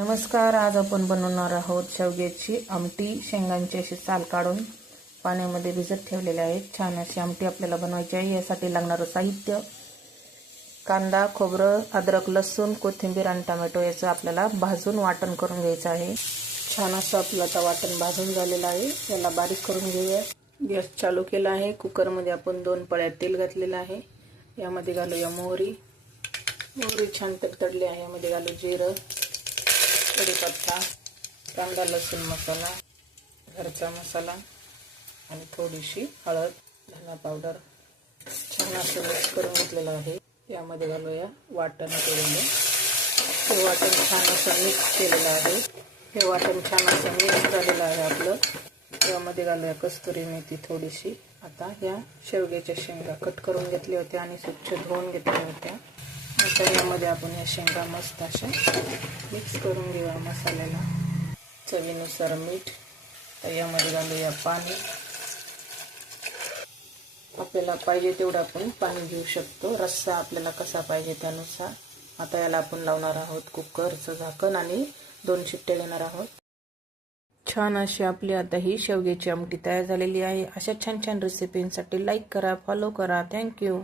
नमस्कार. आज आपण बनवणार आहोत शेवग्याची आमटी. शेंगांची अशी साल काढून पाण्यामध्ये भिजत ठेवलेले आहेत. छान अशी आमटी आपल्याला बनवायची आहे. यासाठी लागणारं साहित्य: कांदा, खोबरं, अद्रक, लसूण, कोथिंबीर आणि टोमॅटो याचं आपल्याला भाजून वाटण करून घ्यायचं आहे. छान असं आपलं आता वाटण भाजून झालेलं आहे. याला बारीक करून घेऊया. गॅस चालू केला आहे. कुकरमध्ये आपण 2 पळ्या तेल घातलेलं आहे. यामध्ये घालूया मोहरी. छान तडतडली आहे. यामध्ये घालू जिरं, कढीपत्ता, कांदा, लसूण मसाला, घरचा मसाला आणि थोडीशी हळद, धना पावडर. छान असं मिक्स करून घेतलेलं आहे. यामध्ये घालूया वाटण केलेलं. हे वाटण छान असं मिक्स केलेलं आहे. हे वाटण छान असं मिक्स झालेलं आहे आपलं. यामध्ये घालूया कस्तुरी मेथी थोडीशी. आता ह्या शेवग्याच्या शेंगा कट करून घेतल्या होत्या आणि स्वच्छ धुवून घेतल्या होत्या. आता यामध्ये आपण या शेंगा मस्त अशा मिक्स करून घेऊया मसाल्याला. चवीनुसार मीठ. तर यामध्ये घालूया पाणी. आपल्याला पाहिजे तेवढं आपण पाणी घेऊ शकतो. रस्सा आपल्याला कसा पाहिजे त्यानुसार. आता याला आपण लावणार आहोत कुकरचं झाकण आणि 2 शिट्ट्या देणार आहोत. छान अशी आपली आता ही शेवग्याची आमटी तयार झालेली आहे. अशा छान छान रेसिपींसाठी लाईक करा, फॉलो करा. थँक्यू.